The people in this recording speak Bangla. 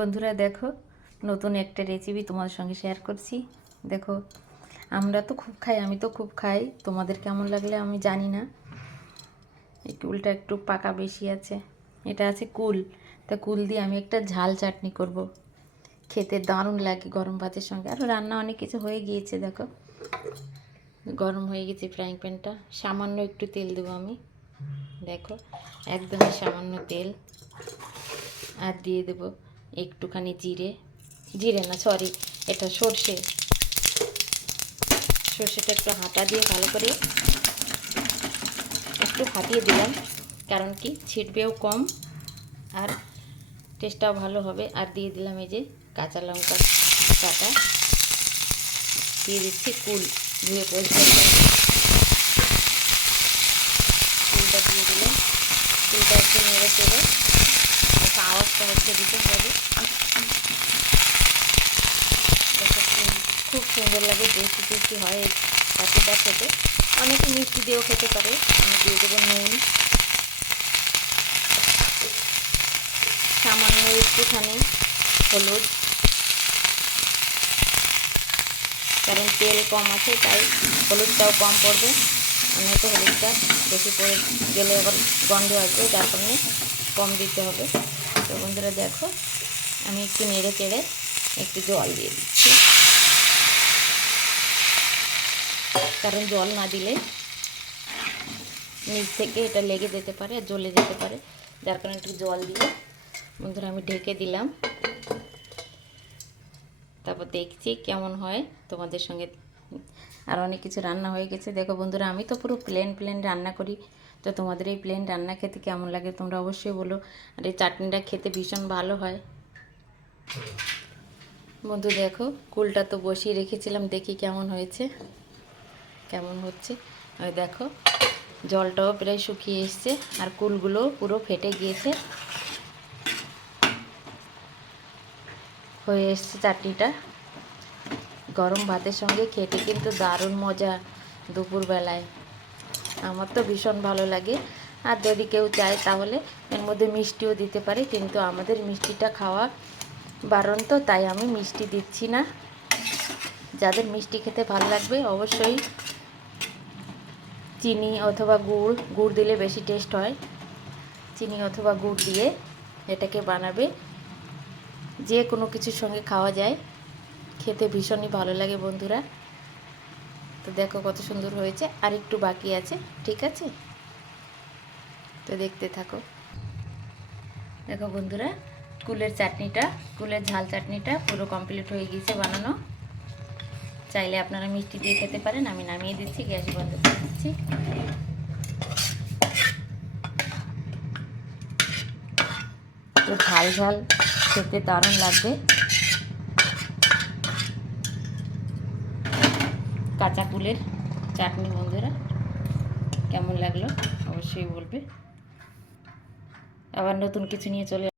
বন্ধুরা দেখো, নতুন একটা রেসিপি তোমাদের সঙ্গে শেয়ার করছি। দেখো, আমরা তো খুব খাই, আমি তো খুব খাই, তোমাদের কেমন লাগলে আমি জানি না। এই কুলটা একটু পাকা বেশি আছে, এটা আছে কুল। তা কুল দিয়ে আমি একটা ঝাল চাটনি করব, খেতে দারুণ লাগে গরম ভাতের সঙ্গে। আরও রান্না অনেক কিছু হয়ে গিয়েছে। দেখো, গরম হয়ে গেছে ফ্রাইং প্যানটা, সামান্য একটু তেল দেবো আমি। দেখো, একদমই সামান্য তেল, আর দিয়ে দেবো একটুখানি জিরে না, সরি, এটা সর্ষেটা একটু হাতা দিয়ে ভালো করে একটু ফাটিয়ে দিলাম, কারণ কি ছিটবেও কম আর টেস্টটাও ভালো হবে। আর দিয়ে দিলাম এই যে কাঁচা লঙ্কা কাটা, দিয়ে দিচ্ছি কুল ধুয়ে পরিষ্কার করে, কুলটা দিয়ে দিলাম। কুলটা একটু নেড়ে চেড়ে একটা আওয়াজটা হচ্ছে দিতে হবে। খুব সুন্দর লাগে, টেস্টি টেস্টি হয় এই চাটনিটা খেতে। অনেকে মিষ্টি দিয়েও খেতে পারে। আমি দিয়ে দেবো নুন, সামান্য একটুখানি হলুদ, কারণ তেল কম আছে তাই হলুদটাও কম পড়বে, নয়তো হলুদটা বেশি করে গেলে আবার গন্ধ আসবে, যার কারণে কম দিতে হবে। তো বন্ধুরা দেখো, আমি একটু নেড়ে চেড়ে একটু জল দিয়ে দিচ্ছি, কারণ জল না দিলে নিচ থেকে এটা লেগে যেতে পারে, জ্বলে যেতে পারে, যার কারণে একটু জল দিয়ে বন্ধুরা আমি ঢেকে দিলাম। তারপর দেখছি কেমন হয় তোমাদের সঙ্গে। আর অনেক কিছু রান্না হয়ে গেছে। দেখো বন্ধুরা, আমি তো পুরো প্লেন রান্না করি, তো তোমাদের এই প্লেন রান্না খেতে কেমন লাগে তোমরা অবশ্যই বলো। আর এই চাটনিটা খেতে ভীষণ ভালো হয়। বন্ধু দেখো, কুলটা তো বসিয়ে রেখেছিলাম, দেখি কেমন হয়েছে, কেমন হচ্ছে। ওই দেখো, জলটাও প্রায় শুকিয়ে এসছে আর কুলগুলো পুরো ফেটে গিয়েছে, হয়ে এসছে চাটনিটা। গরম ভাতের সঙ্গে খেতে কিন্তু দারুণ মজা দুপুরবেলায়, আমার তো ভীষণ ভালো লাগে। আর যদি কেউ চায় তাহলে এর মধ্যে মিষ্টিও দিতে পারে, কিন্তু আমাদের মিষ্টিটা খাওয়া বারণ, তো তাই আমি মিষ্টি দিচ্ছি না। যাদের মিষ্টি খেতে ভালো লাগবে অবশ্যই চিনি অথবা গুড় দিলে বেশি টেস্ট হয়। চিনি অথবা গুড় দিয়ে এটাকে বানাবে, যে কোনো কিছুর সঙ্গে খাওয়া যায়, খেতে ভীষণই ভালো লাগে বন্ধুরা। তো দেখো কত সুন্দর হয়েছে, আর একটু বাকি আছে, ঠিক আছে, তো দেখতে থাকো। দেখো বন্ধুরা, কুলের ঝাল চাটনিটা পুরো কমপ্লিট হয়ে গিয়েছে বানানো। চাইলে আপনারা মিষ্টি দিয়ে খেতে পারেন। আমি নামিয়ে দিচ্ছি, গ্যাস বন্ধ করে দিচ্ছি। তো ঝাল ঝাল খেতে দারুণ লাগবে। কাঁচা কুলের চাটনি বন্ধুরা কেমন লাগলো অবশ্যই বলবে। আবার নতুন কিছু নিয়ে চলে